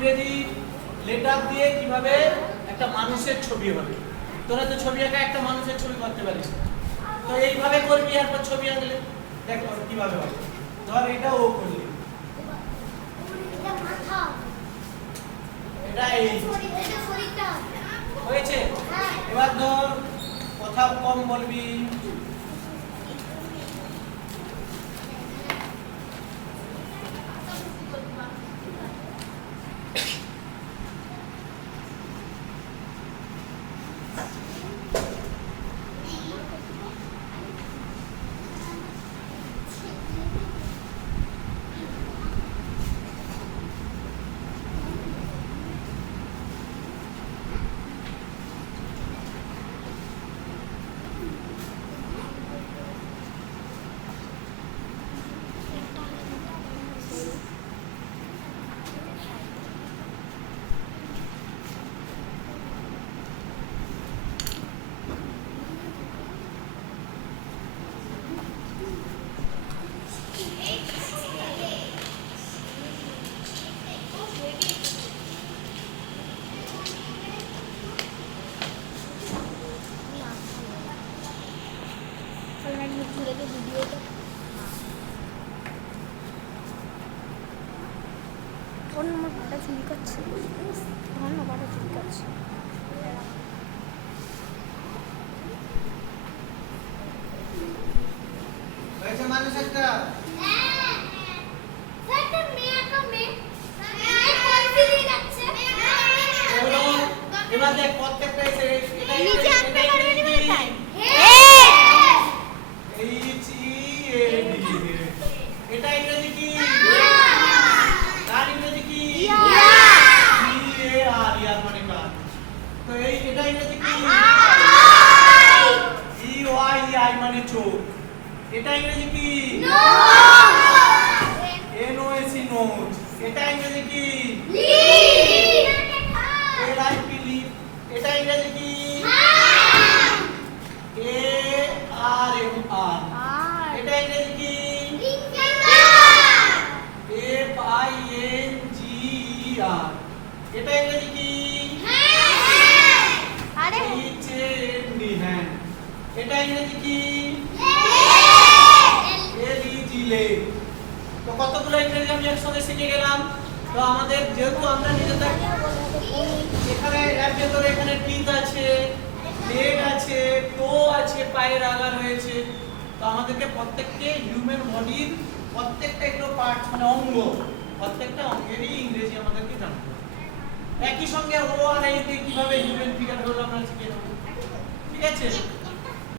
ইংরেজি লেটার দিয়ে কিভাবে একটা মানুষের ছবি হবে। তোরা তো ছবি আঁকা একটা মানুষের ছবি করতে পারিস, তো এইভাবে করবি, এরপর ছবি আঁকলে দেখ কিভাবে হবে। ধর এটা ও করলি, এটা এই হয়েছে। এবার ধর কথা কম বলবি, চুরি করছে, চুরি করছে। মানুষ একটা এবার দেখ প্রত্যেকটা এটা ইংরেজি কি, তার ইংরেজি কি ইয়ার মানে কার। তো এই এটা ইংরেজি কি আই মানে চোখ। এটা ইংরেজি কি NOS নোট। এটা ইংরেজি কি LIP লিপ। এটা ইংরেজি কি ARMR। এটা ইংরেজি কি FINGER। এটা ইংরেজি কি HAND হ্যান্ড। এটা ইংরেজি কি LEG লেগ। তো কতগুলো ইংরেজি আমি একসঙ্গে শিখে গেলাম। তো আমাদের যেহেতু আমরা নিজেদের এখানে এর ভেতরে এখানে টিথ আছে, লেগ আছে, টো আছে, পায়ের আগা রয়েছে। তো আমাদেরকে প্রত্যেককে হিউম্যান বডির প্রত্যেকটা এগুলো পার্টস মানে অঙ্গ, প্রত্যেকটা অঙ্গেরই ইংরেজি আমাদেরকে জানতে হবে। একই সঙ্গে ও আর এই দিয়ে কিভাবে হিউম্যান ফিগার হলো আমরা শিখে নেব, ঠিক আছে।